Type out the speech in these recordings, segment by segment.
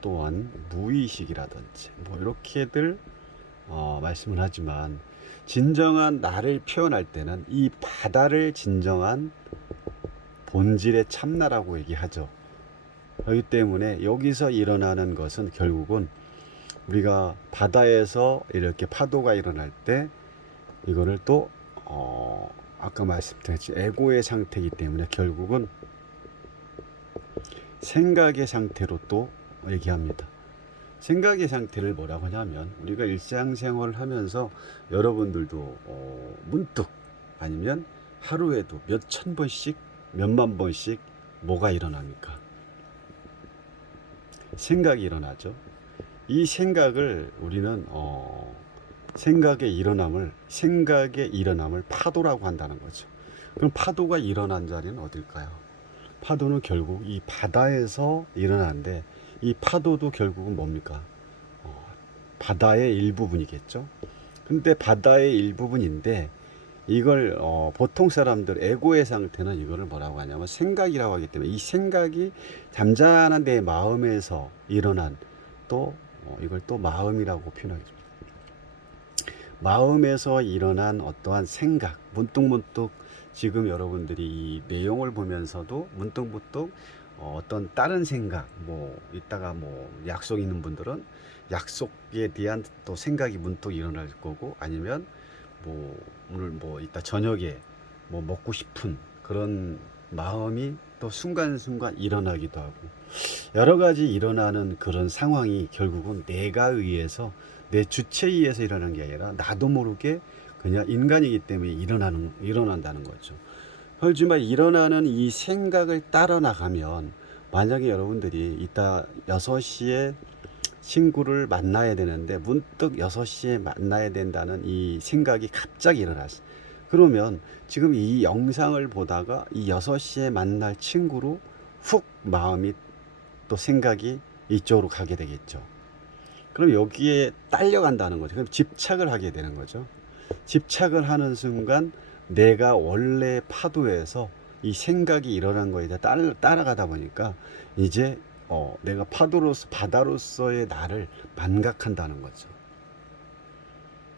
또한 무의식이라든지 뭐 이렇게들 말씀을 하지만, 진정한 나를 표현할 때는 이 바다를 진정한 본질의 참나라고 얘기하죠. 그렇기 때문에 여기서 일어나는 것은 결국은 우리가 바다에서 이렇게 파도가 일어날 때 이거를 또 아까 말씀드렸지, 에고의 상태이기 때문에 결국은 생각의 상태로 또 얘기합니다. 생각의 상태를 뭐라고 하냐면, 우리가 일상생활을 하면서 여러분들도 문득 아니면 하루에도 몇천 번씩 몇만 번씩 뭐가 일어납니까? 생각이 일어나죠. 이 생각을 우리는 생각의 일어남을 파도라고 한다는 거죠. 그럼 파도가 일어난 자리는 어딜까요? 파도는 결국 이 바다에서 일어나는데, 이 파도도 결국은 뭡니까? 바다의 일부분이겠죠. 근데 바다의 일부분인데, 이걸 보통 사람들 에고의 상태는 이거를 뭐라고 하냐면 생각이라고 하기 때문에, 이 생각이 잠잠한 내 마음에서 일어난, 또 이걸 또 마음이라고 표현하겠습니다. 마음에서 일어난 어떠한 생각, 문득문득 지금 여러분들이 이 내용을 보면서도 문득문득 어떤 다른 생각, 뭐 이따가 뭐 약속 있는 분들은 약속에 대한 또 생각이 문득 일어날 거고, 아니면 뭐 오늘 뭐 이따 저녁에 뭐 먹고 싶은 그런 마음이 또 순간순간 일어나기도 하고, 여러 가지 일어나는 그런 상황이 결국은 내가 의해서, 내 주체에 의해서 일어나는 게 아니라 나도 모르게 그냥 인간이기 때문에 일어난다는 거죠. 하지만 일어나는 이 생각을 따라 나가면, 만약에 여러분들이 이따 6시에 친구를 만나야 되는데 문득 6시에 만나야 된다는 이 생각이 갑자기 일어났어. 그러면 지금 이 영상을 보다가 이 6시에 만날 친구로 훅 마음이 또 생각이 이쪽으로 가게 되겠죠. 그럼 여기에 딸려간다는 거죠. 그럼 집착을 하게 되는 거죠. 집착을 하는 순간 내가 원래 파도에서 이 생각이 일어난 거에 따라가다 보니까 이제 내가 파도로서, 바다로서의 나를 만각한다는 거죠.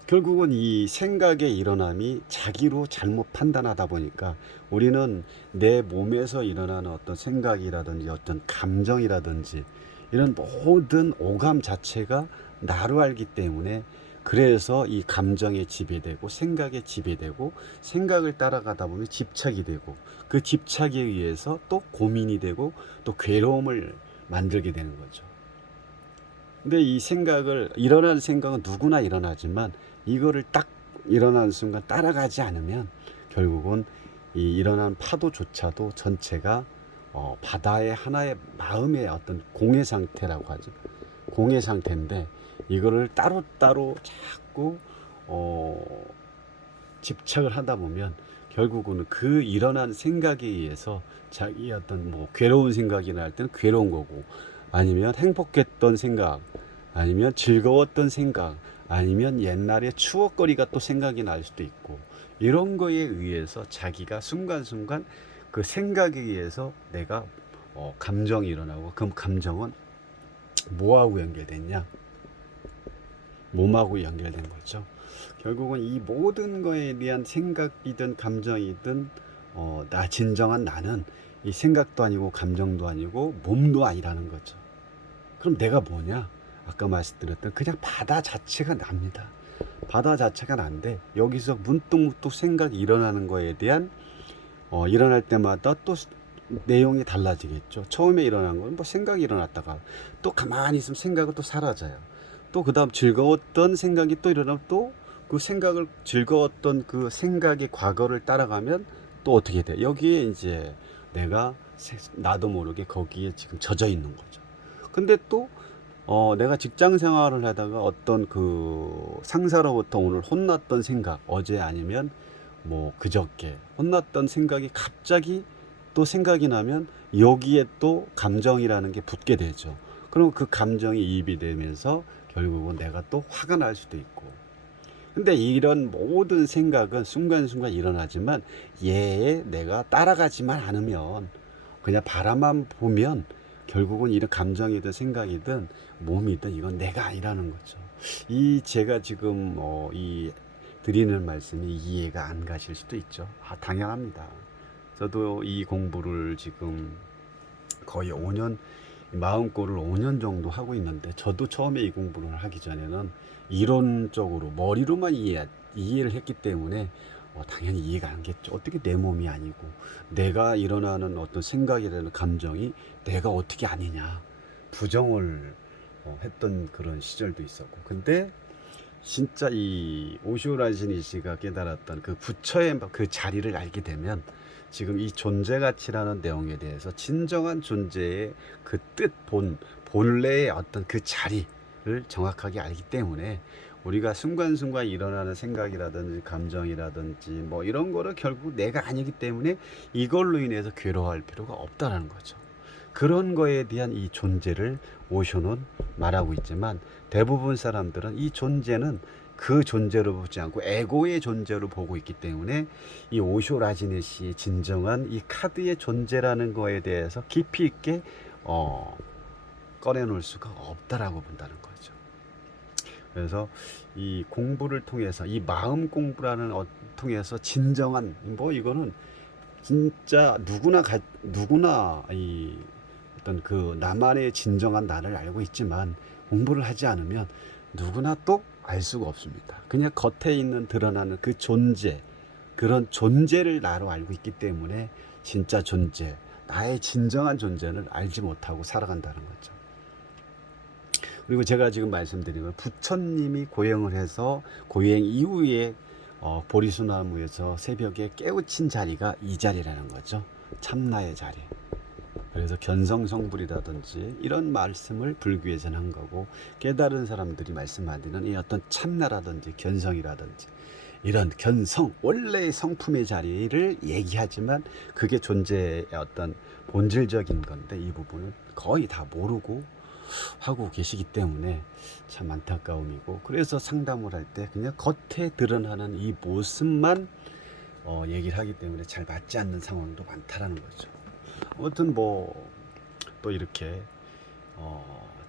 결국은 이 생각의 일어남이 자기로 잘못 판단하다 보니까 우리는 내 몸에서 일어나는 어떤 생각이라든지 어떤 감정이라든지 이런 모든 오감 자체가 나로 알기 때문에, 그래서 이 감정에 지배되고 생각에 지배되고, 생각을 따라가다 보면 집착이 되고, 그 집착에 의해서 또 고민이 되고 또 괴로움을 만들게 되는 거죠. 근데 이 일어나는 생각은 누구나 일어나지만, 이거를 딱 일어나는 순간 따라가지 않으면 결국은 이 일어난 파도조차도 전체가 바다의 하나의 마음의 어떤 공해 상태라고 하죠. 공해 상태인데, 이거를 따로따로 자꾸 집착을 하다 보면 결국은 그 일어난 생각에 의해서 자기 어떤 뭐 괴로운 생각이 날 때는 괴로운 거고, 아니면 행복했던 생각, 아니면 즐거웠던 생각, 아니면 옛날의 추억거리가 또 생각이 날 수도 있고, 이런 거에 의해서 자기가 순간순간 그 생각에 의해서 내가 감정이 일어나고, 그 감정은 뭐하고 연결됐냐? 몸하고 연결된 거죠. 결국은 이 모든 거에 대한 생각이든 감정이든 나 진정한 나는 이 생각도 아니고 감정도 아니고 몸도 아니라는 거죠. 그럼 내가 뭐냐? 아까 말씀드렸던 그냥 바다 자체가 납니다. 바다 자체가 난데, 여기서 문득문득 생각이 일어나는 거에 대한 일어날 때마다 또 내용이 달라지겠죠. 처음에 일어난 건 뭐 생각이 일어났다가 또 가만히 있으면 생각은 또 사라져요. 또 그 다음 즐거웠던 생각이 또 일어나면 또 그 생각을, 즐거웠던 그 생각의 과거를 따라가면 또 어떻게 돼? 여기에 이제 내가 나도 모르게 거기에 지금 젖어 있는 거죠. 근데 또 내가 직장 생활을 하다가 어떤 그 상사로부터 오늘 혼났던 생각, 어제 아니면 뭐 그저께 혼났던 생각이 갑자기 또 생각이 나면 여기에 또 감정이라는 게 붙게 되죠. 그럼 그 감정이 이입이 되면서 결국은 내가 또 화가 날 수도 있고. 근데 이런 모든 생각은 순간순간 일어나지만, 얘에 내가 따라가지만 않으면, 그냥 바라만 보면 결국은 이런 감정이든 생각이든 몸이든 이건 내가 아니라는 거죠. 이 제가 지금 이 드리는 말씀이 이해가 안 가실 수도 있죠. 당연합니다. 저도 이 공부를 지금 거의 5년, 마음고를 5년 정도 하고 있는데, 저도 처음에 이 공부를 하기 전에는 이론적으로 머리로만 이해를 했기 때문에 당연히 이해가 안 겠죠. 어떻게 내 몸이 아니고 내가 일어나는 어떤 생각이라는 감정이 내가 어떻게 아니냐, 부정을 했던 그런 시절도 있었고. 근데 진짜 이 오쇼 라지니 씨가 깨달았던 그 부처의 그 자리를 알게 되면, 지금 이 존재 가치라는 내용에 대해서 진정한 존재의 그 뜻, 본래의 어떤 그 자리를 정확하게 알기 때문에, 우리가 순간순간 일어나는 생각이라든지 감정이라든지 뭐 이런 거를 결국 내가 아니기 때문에 이걸로 인해서 괴로워할 필요가 없다라는 거죠. 그런 거에 대한 이 존재를 오쇼는 말하고 있지만, 대부분 사람들은 이 존재는 그 존재로 보지 않고 에고의 존재로 보고 있기 때문에, 이 오쇼 라지니 씨의 진정한 이 카드의 존재라는 거에 대해서 깊이 있게 꺼내놓을 수가 없다라고 본다는 거죠. 그래서 이 공부를 통해서, 이 마음 공부라는 통해서 진정한 이거는 진짜 누구나 이 어떤 그 나만의 진정한 나를 알고 있지만, 공부를 하지 않으면 누구나 또 알 수가 없습니다. 그냥 겉에 있는 드러나는 그 존재, 그런 존재를 나로 알고 있기 때문에 진짜 존재, 나의 진정한 존재를 알지 못하고 살아간다는 거죠. 그리고 제가 지금 말씀드린 건, 부처님이 고행을 해서 고행 이후에 보리수나무에서 새벽에 깨우친 자리가 이 자리라는 거죠. 참나의 자리. 그래서 견성성불이라든지 이런 말씀을 불교에서는 한 거고, 깨달은 사람들이 말씀하는 이 어떤 참나라든지 견성이라든지 이런 견성, 원래의 성품의 자리를 얘기하지만, 그게 존재의 어떤 본질적인 건데, 이 부분은 거의 다 모르고 하고 계시기 때문에 참 안타까움이고, 그래서 상담을 할 때 그냥 겉에 드러나는 이 모습만 얘기를 하기 때문에 잘 맞지 않는 상황도 많다라는 거죠. 아무튼 또 이렇게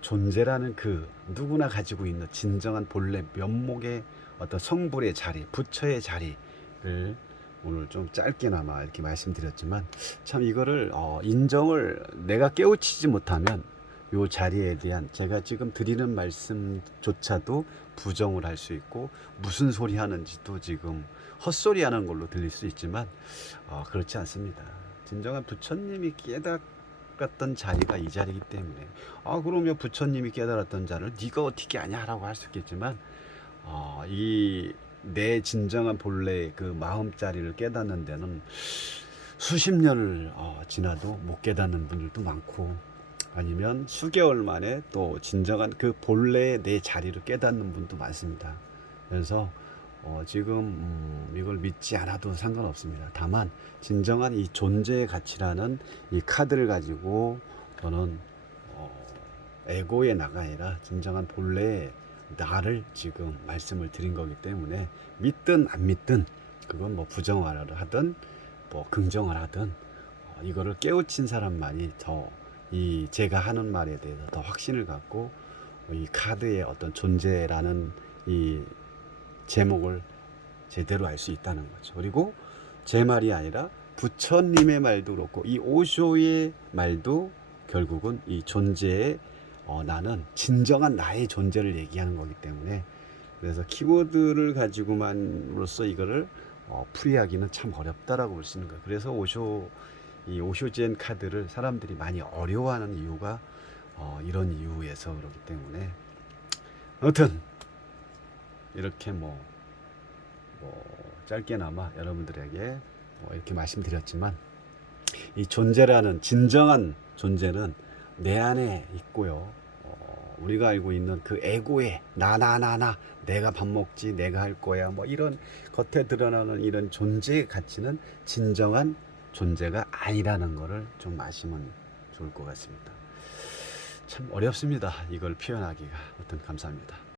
존재라는 그 누구나 가지고 있는 진정한 본래 면목의 어떤 성불의 자리, 부처의 자리를 오늘 좀 짧게나마 이렇게 말씀드렸지만, 참 이거를 인정을 내가 깨우치지 못하면 요 자리에 대한 제가 지금 드리는 말씀조차도 부정을 할 수 있고, 무슨 소리 하는지도 지금 헛소리 하는 걸로 들릴 수 있지만 그렇지 않습니다. 진정한 부처님이 깨달았던 자리가 이 자리이기 때문에, 그러면 부처님이 깨달았던 자를 네가 어떻게 아냐라고 할 수 있겠지만, 이 내 진정한 본래 그 마음자리를 깨닫는 데는 수십 년을 지나도 못 깨닫는 분들도 많고, 아니면 수개월 만에 또 진정한 그 본래의 내 자리를 깨닫는 분도 많습니다. 그래서 지금 이걸 믿지 않아도 상관없습니다. 다만 진정한 이 존재의 가치라는 이 카드를 가지고 저는 에고의 나가 아니라 진정한 본래의 나를 지금 말씀을 드린 거기 때문에, 믿든 안 믿든 그건 뭐 부정을 하든 뭐 긍정을 하든 이거를 깨우친 사람만이 더 이 제가 하는 말에 대해서 더 확신을 갖고 이 카드의 어떤 존재라는 이 제목을 제대로 알 수 있다는 거죠. 그리고 제 말이 아니라 부처님의 말도 그렇고, 이 오쇼의 말도 결국은 이 존재의 나는 진정한 나의 존재를 얘기하는 거기 때문에, 그래서 키워드를 가지고만으로써 이거를 풀이하기는 참 어렵다라고 볼 수 있는 거예요. 그래서 이 오쇼젠 카드를 사람들이 많이 어려워하는 이유가 이런 이유에서 그렇기 때문에, 아무튼 이렇게 짧게나마 여러분들에게 이렇게 말씀드렸지만, 이 존재라는 진정한 존재는 내 안에 있고요. 우리가 알고 있는 그 에고의 나나나나, 내가 밥 먹지, 내가 할 거야, 이런 겉에 드러나는 이런 존재의 가치는 진정한 존재가 아니라는 거를 좀 아시면 좋을 것 같습니다. 참 어렵습니다. 이걸 표현하기가. 아무튼 감사합니다.